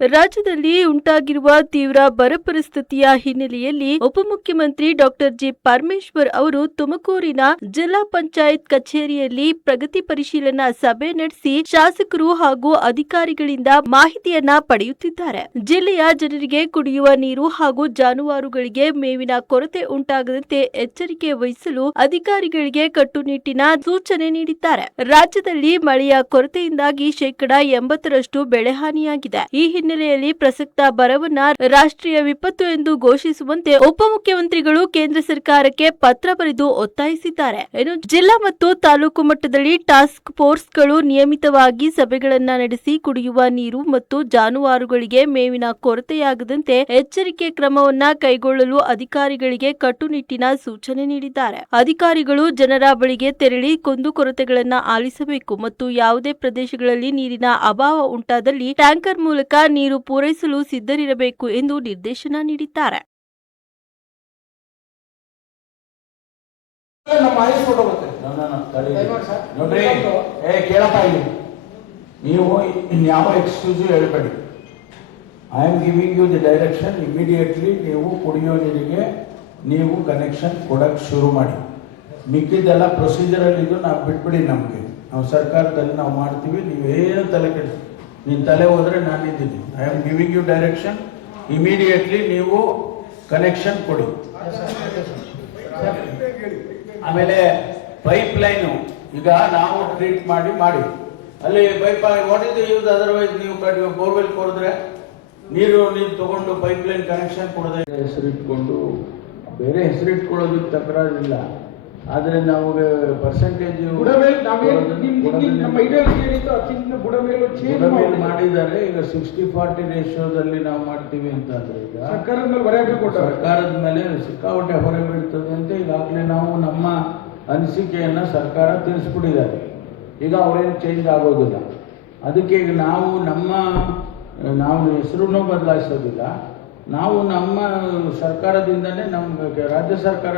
ರಾಜ್ಯದಲ್ಲಿ ಉಂಟಾಗಿರುವ ತೀವ್ರ ಬರ ಪರಿಸ್ಥಿತಿಯ ಹಿನ್ನೆಲೆಯಲ್ಲಿ ಉಪಮುಖ್ಯಮಂತ್ರಿ ಡಾಕ್ಟರ್ ಜಿ ಪರಮೇಶ್ವರ್ ಅವರು ತುಮಕೂರಿನ ಜಿಲ್ಲಾ ಪಂಚಾಯತ್ ಕಚೇರಿಯಲ್ಲಿ ಪ್ರಗತಿ ಪರಿಶೀಲನಾ ಸಭೆ ನಡೆಸಿ ಶಾಸಕರು ಹಾಗೂ ಅಧಿಕಾರಿಗಳಿಂದ ಮಾಹಿತಿಯನ್ನ ಪಡೆಯುತ್ತಿದ್ದಾರೆ. ಜಿಲ್ಲೆಯ ಜನರಿಗೆ ಕುಡಿಯುವ ನೀರು ಹಾಗೂ ಜಾನುವಾರುಗಳಿಗೆ ಮೇವಿನ ಕೊರತೆ ಉಂಟಾಗದಂತೆ ಎಚ್ಚರಿಕೆ ವಹಿಸಲು ಅಧಿಕಾರಿಗಳಿಗೆ ಕಟ್ಟುನಿಟ್ಟಿನ ಸೂಚನೆ ನೀಡಿದ್ದಾರೆ. ರಾಜ್ಯದಲ್ಲಿ ಮಳೆಯ ಕೊರತೆಯಿಂದಾಗಿ 80% ಬೆಳೆ ಹಾನಿಯಾಗಿದೆ. ಈ ಹಿನ್ನೆಲೆಯಲ್ಲಿ ಪ್ರಸಕ್ತ ಬರವನ್ನ ರಾಷ್ಟ್ರೀಯ ವಿಪತ್ತು ಎಂದು ಘೋಷಿಸುವಂತೆ ಉಪಮುಖ್ಯಮಂತ್ರಿಗಳು ಕೇಂದ್ರ ಸರ್ಕಾರಕ್ಕೆ ಪತ್ರ ಬರೆದು ಒತ್ತಾಯಿಸಿದ್ದಾರೆ. ಜಿಲ್ಲಾ ಮತ್ತು ತಾಲೂಕು ಮಟ್ಟದಲ್ಲಿ ಟಾಸ್ಕ್ ಫೋರ್ಸ್ಗಳು ನಿಯಮಿತವಾಗಿ ಸಭೆಗಳನ್ನ ನಡೆಸಿ ಕುಡಿಯುವ ನೀರು ಮತ್ತು ಜಾನುವಾರುಗಳಿಗೆ ಮೇವಿನ ಕೊರತೆಯಾಗದಂತೆ ಎಚ್ಚರಿಕೆ ಕ್ರಮವನ್ನ ಕೈಗೊಳ್ಳಲು ಅಧಿಕಾರಿಗಳಿಗೆ ಕಟ್ಟುನಿಟ್ಟಿನ ಸೂಚನೆ ನೀಡಿದ್ದಾರೆ. ಅಧಿಕಾರಿಗಳು ಜನರ ಬಳಿಗೆ ತೆರಳಿ ಕುಂದುಕೊರತೆಗಳನ್ನ ಆಲಿಸಬೇಕು ಮತ್ತು ಯಾವುದೇ ಪ್ರದೇಶಗಳಲ್ಲಿ ನೀರಿನ ಅಭಾವ ಉಂಟಾದಲ್ಲಿ ಟ್ಯಾಂಕರ್ ಮೂಲಕ ನೀರು ಪೂರೈಸಲು ಸಿದ್ಧರಿರಬೇಕು ಎಂದು ನಿರ್ದೇಶನ ನೀಡಿದ್ದಾರೆ. ನೀವು ಇನ್ಯಾವ ಎಕ್ಸ್ಕ್ಯೂಸು ಹೇಳ್ಬೇಡಿ. I am giving you the direction. Immediately ನೀವು ಕುಡಿಯೋ ನೀರಿಗೆ ನೀವು ಕನೆಕ್ಷನ್ ಕೊಡಕ್ಕೆ ಶುರು ಮಾಡಿ. ಮಿಕ್ಕಿದ್ದೆಲ್ಲ ಪ್ರೊಸೀಜರಲ್ಲಿ ಇದು ನಾವು ಬಿಟ್ಬಿಡಿ. ನಮಗೆ ನಾವು ಸರ್ಕಾರದಲ್ಲಿ ನಾವು ಮಾಡ್ತೀವಿ. ನೀವೇನು ತಲೆ ಕೆಡಿಸಿ, ನಿನ್ನ ತಲೆ ಹೋದರೆ ನಾನಿದ್ದೀನಿ. I am giving you direction. Immediately ನೀವು ಕನೆಕ್ಷನ್ ಕೊಡಿ. ಆಮೇಲೆ ಪೈಪ್ ಲೈನು ಈಗ ನಾವು ಟ್ರೀಟ್ ಮಾಡಿ ಅಲ್ಲಿ pipe what is the use? Otherwise ನೀವು ಬೋರ್ವೆಲ್ ಕೊರಿದ್ರೆ ನೀರು ತಗೊಂಡು ಪೈಪ್ ಲೈನ್ ಕನೆಕ್ಷನ್ ಕೊಡದೆ ಹೆಸರಿಟ್ಕೊಂಡು ಬೇರೆ ಹೆಸರಿಟ್ಕೊಳ್ಳೋದಕ್ಕೆ ತಕರಾರಿಲ್ಲ. ಆದರೆ ನಾವು ಪರ್ಸೆಂಟೇಜ್ ಮಾಡಿದ್ದಾರೆ. ಈಗ 60-40 ರೇಷಿಯೋದಲ್ಲಿ ನಾವು ಮಾಡ್ತೀವಿ ಅಂತಂದ್ರೆ ಈಗ ಸರ್ಕಾರದ ಮೇಲೆ ಸಿಕ್ಕಾಪಟ್ಟೆ ಹೊರೆ ಬೀಳ್ತದೆ ಅಂತ ಈಗಾಗಲೇ ನಾವು ನಮ್ಮ ಅನಿಸಿಕೆಯನ್ನು ಸರ್ಕಾರ ತಿಳಿಸ್ಬಿಟ್ಟಿದ್ದಾರೆ. ಈಗ ಅವರೇನು ಚೇಂಜ್ ಆಗೋದಿಲ್ಲ. ಅದಕ್ಕೆ ಈಗ ನಾವು ಹೆಸರನ್ನು ಬದಲಾಯಿಸೋದಿಲ್ಲ. ನಾವು ನಮ್ಮ ಸರ್ಕಾರದಿಂದನೇ ನಮ್ಮ ರಾಜ್ಯ ಸರ್ಕಾರ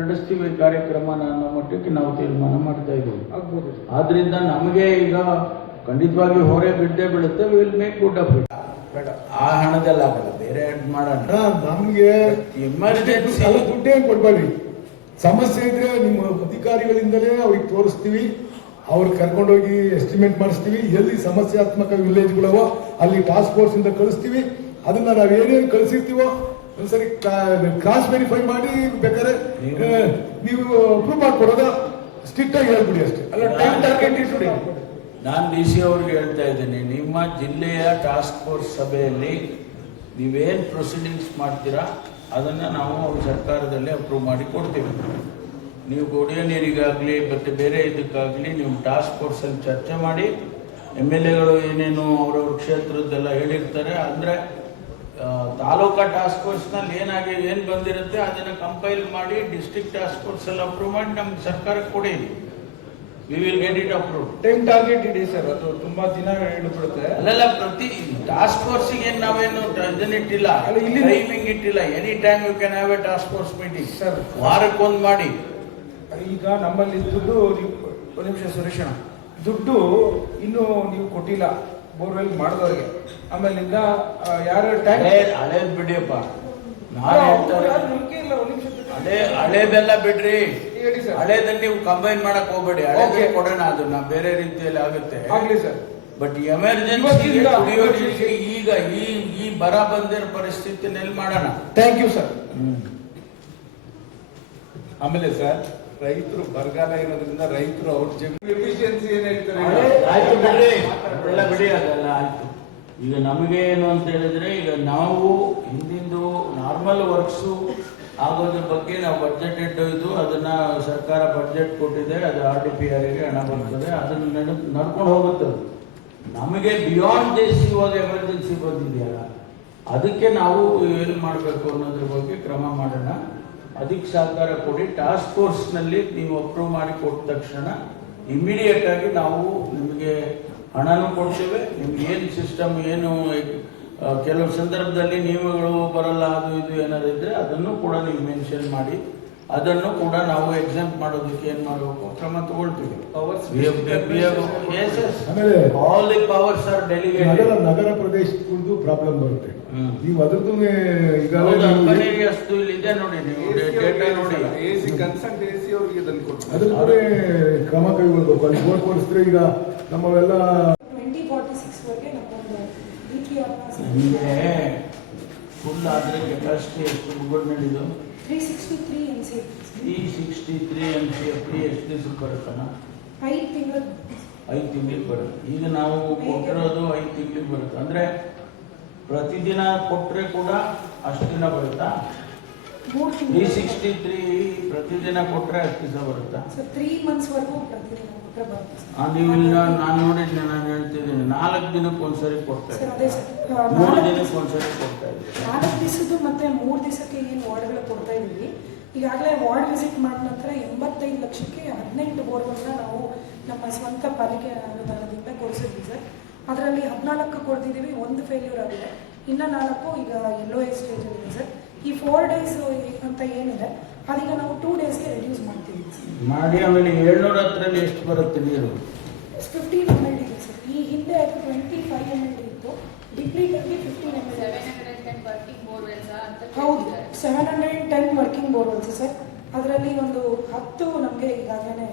ನಡೆಸ್ತೀವಿ ಕಾರ್ಯಕ್ರಮ ಅನ್ನೋ ಮಟ್ಟಕ್ಕೆ ನಾವು ತೀರ್ಮಾನ ಮಾಡ್ತಾ ಇದ್ದೀವಿ. ಆದ್ರಿಂದ ನಮಗೆ ಈಗ ಖಂಡಿತವಾಗಿ ಹೊರೆ ಬಿದ್ದೇ ಬೀಳುತ್ತೆ. Will make good of it. ಆ ಹಣದಲ್ಲಿ ಆಗಲ್ಲ, ಬೇರೆ ಮಾಡೋಣ. ನಮಗೆ ಎಮರ್ಜೆನ್ಸಿ ದುಡ್ಡೇ ಕೊಡ್ಬೇಡ್ರಿ. ಸಮಸ್ಯೆ ಇದ್ರೆ ನಿಮ್ಮ ಅಧಿಕಾರಿಗಳಿಂದಲೇ ಅವ್ರಿಗೆ ತೋರಿಸ್ತೀವಿ. ಅವ್ರಿಗೆ ಕರ್ಕೊಂಡೋಗಿ ಎಸ್ಟಿಮೇಟ್ ಮಾಡಿಸ್ತೀವಿ. ಎಲ್ಲಿ ಸಮಸ್ಯಾತ್ಮಕ ವಿಲೇಜ್ಗಳವ ಅಲ್ಲಿ ಟಾಸ್ಕ್ ಫೋರ್ಸ್ ಇಂದ ಕಳಿಸ್ತೀವಿ. ಅದನ್ನ ನಾವು ಏನೇನು ಕಳಿಸಿರ್ತೀವೋ ಒಂದ್ಸರಿ ಕ್ರಾಸ್ ವೆರಿಫೈ ಮಾಡಿ ಬೇಕಾದ್ರೆ ನೀವು ಅಪ್ರೂವ್ ಮಾಡ್ಕೊಡೋದ ಸ್ಟ್ರಿಕ್ಟ್ ಆಗಿ ಹೇಳ್ಬಿಡಿ ಅಷ್ಟೇ. ಅಲ್ಲ ಟೈಮ್ ಟಾರ್ಗೆಟ್ ಇಟ್ಬಿಡಿ. ನಾನು DC ಅವ್ರಿಗೆ ಹೇಳ್ತಾ ಇದ್ದೀನಿ, ನಿಮ್ಮ ಜಿಲ್ಲೆಯ ಟಾಸ್ಕ್ ಫೋರ್ಸ್ ಸಭೆಯಲ್ಲಿ ನೀವೇನು ಪ್ರೊಸೀಡಿಂಗ್ಸ್ ಮಾಡ್ತೀರಾ ಅದನ್ನು ನಾವು ಸರ್ಕಾರದಲ್ಲಿ ಅಪ್ರೂವ್ ಮಾಡಿ ಕೊಡ್ತೀವಿ. ನೀವು ಕುಡಿಯೋ ನೀರಿಗಾಗಲಿ ಮತ್ತು ಬೇರೆ ಇದಕ್ಕಾಗಲಿ ನೀವು ಟಾಸ್ಕ್ ಫೋರ್ಸಲ್ಲಿ ಚರ್ಚೆ ಮಾಡಿ MLAಗಳು ಏನೇನು ಅವರವ್ರ ಕ್ಷೇತ್ರದ್ದೆಲ್ಲ ಹೇಳಿರ್ತಾರೆ. ಅಂದರೆ ತಾಲೂಕಾ ಟಾಸ್ಕ್ ಫೋರ್ಸ್ನಲ್ಲಿ ಏನು ಬಂದಿರುತ್ತೆ ಅದನ್ನು ಕಂಪೈಲ್ ಮಾಡಿ ಡಿಸ್ಟ್ರಿಕ್ಟ್ ಟಾಸ್ಕ್ ಫೋರ್ಸಲ್ಲಿ ಅಪ್ರೂವ್ ಮಾಡಿ ನಮ್ಗೆ ಸರ್ಕಾರಕ್ಕೆ ಕೊಡಿ. We will get it approve. Time target ಇದೆ ಸರ್. ಅದು ತುಂಬಾ ದಿನ ಹಿಡಿದ್ಬಿಡುತ್ತೆ. ಅಲ್ಲೆಲ್ಲ ಪ್ರತಿ ಟಾಸ್ಕ್ ಫೋರ್ಸಿಗೆ ಏನೇನು ಇದನ್ನಿಟ್ಟಿಲ್ಲ, ಟೈಮಿಂಗ್ ಇಟ್ಟಿಲ್ಲ. Any time you can have a task force meeting. Sir ವಾರಕ್ಕೊಂದು ಮಾಡಿ. ಈಗ ನಮ್ಮಲ್ಲಿ ದುಡ್ಡು ಒಂದು ನಿಮಿಷ ಸುರೇಶಣ್ಣ, ದುಡ್ಡು ಇನ್ನೂ ನೀವು ಕೊಟ್ಟಿಲ್ಲ ಬೋರ್ವೆಲ್ ಮಾಡಿದವ್ರಿಗೆ. ಆಮೇಲಿಂದ ಯಾರು ಹಳೇದ್ ಬಿಡಿಯಪ್ಪ. ಹಳೇದೆಲ್ಲ ಬಿಡ್ರಿ. ಹಳೇದನ್ನ ನೀವು ಕಂಬೈನ್ ಮಾಡಕ್ ಹೋಗ್ಬೇಡಿ. ಹಳೇದೇ ಕೊಡೋಣ, ಅದು ನಾ ಬೇರೆ ರೀತಿಯಲ್ಲಿ ಆಗುತ್ತೆ. ಬಟ್ ಎಮರ್ಜೆನ್ಸಿ ಈಗ ಈ ಬರ ಬಂದಿರೋ ಪರಿಸ್ಥಿತಿನಲ್ಲಿ ಮಾಡೋಣ. Thank you sir. ಆಮೇಲೆ ಸರ್, ರೈತರು ಬರಗಾಲ ಇರೋದ್ರಿಂದ ರೈತರು ಅವ್ರ ಎಫಿಷಿಯನ್ಸಿ ಏನ್ ಹೇಳ್ತಾರೆ? ಆಯ್ತು ಬಿಡ್ರಿ, ಅದೆಲ್ಲ ಬಿಡಿ, ಅದೆಲ್ಲ ಆಯ್ತು. ಈಗ ನಮಗೆ ಏನು ಅಂತ ಹೇಳಿದ್ರೆ, ಈಗ ನಾವು ಹಿಂದಿಂದು ನಾರ್ಮಲ್ ವರ್ಕ್ಸು ಆಗೋದ್ರ ಬಗ್ಗೆ ನಾವು ಬಡ್ಜೆಟೆಡ್ ಇದು ಅದನ್ನ ಸರ್ಕಾರ ಬಡ್ಜೆಟ್ ಕೊಟ್ಟಿದೆ. ಅದು RDPRಗೆ ಹಣ ಬರ್ತದೆ, ಅದನ್ನು ನಡ್ಕೊಂಡು ಹೋಗುತ್ತೆ. ನಮಗೆ ಬಿಯಾಂಡ್ ದಿಸ್ ಇವಾಗ ಎಮರ್ಜೆನ್ಸಿ ಬಂದಿದೆಯಲ್ಲ, ಅದಕ್ಕೆ ನಾವು ಏನು ಮಾಡಬೇಕು ಅನ್ನೋದ್ರ ಬಗ್ಗೆ ಕ್ರಮ ಮಾಡೋಣ. ಅದಕ್ಕೆ ಸಹಕಾರ ಕೊಡಿ. ಟಾಸ್ಕ್ ಫೋರ್ಸ್ನಲ್ಲಿ ನೀವು ಅಪ್ರೂವ್ ಮಾಡಿ ಕೊಟ್ಟ ತಕ್ಷಣ ಇಮಿಡಿಯೇಟ್ ಆಗಿ ನಾವು ನಿಮಗೆ ಹಣನೂ ಕೊಡ್ತೇವೆ. ನಿಮ್ಗೆ ಏನು ಸಿಸ್ಟಮ್ ಏನು ಕೆಲವು ಸಂದರ್ಭದಲ್ಲಿ ನಿಯಮಗಳು ಬರಲ್ಲ, ಅದು ಇದು ಏನಾದ್ರು ಇದ್ದರೆ ಅದನ್ನು ಕೂಡ ನೀವು ಮೆನ್ಷನ್ ಮಾಡಿ ಅದನ್ನು ಕೂಡ ನಾವು ಎಕ್ಸಾಮ್ ಮಾಡೋದಕ್ಕೆ ಏನ್ ಮಾಡಬೇಕು, ಕ್ರಮ ತಗೊಳ್ತೀವಿ. ಆಮೇಲೆ all the powers are delegated. ನಗರ ಪ್ರದೇಶಕ್ಕೂ ಪ್ರಾಬ್ಲಮ್ ಬರುತ್ತೆ. ನೀವು ಅದ್ರದ್ದು ಅಷ್ಟು ಇಲ್ಲಿ ಇದೆ ನೋಡಿ, ನೀವು ಡೇಟಾ ನೋಡಿ. ಅದ್ರ ಕೂಡ ಕ್ರಮ ಕೈಗೊಳ್ಬೇಕು. ಅಲ್ಲಿ ಬೋರ್ಡ್ ಕೊಡಿಸಿದ್ರೆ ಈಗ ನಮ್ಮವೆಲ್ಲ 2046 ವರೆಗೆ ನಮ್ಮೊಂದು ನಿಮಗೆ ಫುಲ್ ಆದರೆ ಕೆಪಾಸಿಟಿ ಎಷ್ಟು ಮುಗುಡ್ ನಡೆದು 363 MC 363 MCFT ಎಷ್ಟು ದಿವಸಕ್ಕೆ ಬರುತ್ತಣ್ಣ? 5 ತಿಂಗಳು 5 ತಿಂಗಳಿಗೆ ಬರುತ್ತೆ. ಈಗ ನಾವು ಕೊಟ್ಟಿರೋದು 5 ತಿಂಗಳಿಗೆ ಬರುತ್ತೆ. ಅಂದರೆ ಪ್ರತಿದಿನ ಕೊಟ್ಟರೆ ಕೂಡ ಅಷ್ಟು ದಿನ ಬರುತ್ತಾ? 3 ತಿಂಗಳು 363 ಪ್ರತಿದಿನ ಕೊಟ್ಟರೆ ಅಷ್ಟು ದಿವಸ ಬರುತ್ತಾ? ಸರ್ 3 ಮಂತ್ಸ್ ವರೆಗೂ ಪ್ರತಿದಿನ ಕೊಟ್ಟರೆ ಬರುತ್ತೆ ಸರ್. ನೀವಿಲ್ಲ, ನಾನು ನೋಡಿದ್ದೆ, ನಾನು ಹೇಳ್ತಿದ್ದೀನಿ 4 ದಿನಕ್ಕೆ ಒಂದ್ಸರಿ ಕೊಡ್ತಾ ಸರ್ ಇದ್ದೀನಿ, ಅದೇ ಸರ್ 3 ದಿನಕ್ಕೆ ಒಂದ್ಸರಿ ಕೊಡ್ತಾ ಇದ್ದೀನಿ. 4 ದಿವಸದ್ದು ಮತ್ತೆ 3 ದಿವಸಕ್ಕೆ ಏನು ವಾರ್ಡ್ಗಳು ಕೊಡ್ತಾ ಇದ್ದೀವಿ. ಈಗಾಗಲೇ ವಾರ್ಡ್ ವಿಸಿಟ್ ಮಾಡಿದ ನಂತರ 85 ಲಕ್ಷಕ್ಕೆ 18 ಬೋರ್ಗಳನ್ನ ನಾವು ನಮ್ಮ ಸ್ವಂತ ಪಾಲಿಕೆ ಅನುದಾನದಿಂದ ಕೊಡಿಸಿದ್ವಿ ಸರ್. ಅದರಲ್ಲಿ 14 ಕೊಡ್ತಿದ್ದೀವಿ, 1 ಫೇಲ್ಯೂರ್ ಆಗಿದೆ, ಇನ್ನು 4 ಈಗ LOA ಸ್ಟೇಜಲ್ಲಿದೆ ಸರ್. ಈ 4 ಡೇಸ್ ಅಂತ ಏನಿದೆ ಅದೀಗ ನಾವು 2 ಡೇಸ್ಗೆ ರೆಡ್ಯೂಸ್ ಮಾಡ್ತೀವಿ ಮಾಡಿ. ಆಮೇಲೆ 700 ಹತ್ತರಲ್ಲಿ ಎಷ್ಟು ಬರುತ್ತೆ ನೀರು? 15 ml ಇದೆ ಸರ್. ಈ ಹಿಂದೆ ಅದು 25 ml ಇತ್ತು, ಡಿಪ್ಲೀಟಲ್ಲಿ 15 ml. ಹೌದು, 710 ವರ್ಕಿಂಗ್ ಬೋರ್ವೆಲ್ಸ್ ಸರ್. ಅದರಲ್ಲಿ ಒಂದು 10 ನಮಗೆ ಈಗಾಗಲೇ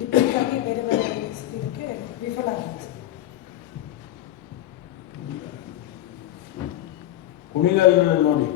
ಡಿಪ್ಲೀಟ್ ಆಗಿ ಬೇರೆ ಬೇರೆ ಇದಕ್ಕೆ ವಿಫಲ ಆಗಿದೆ ಸರ್. ಕುಣಿಗಲ್ ನೋಡಿ,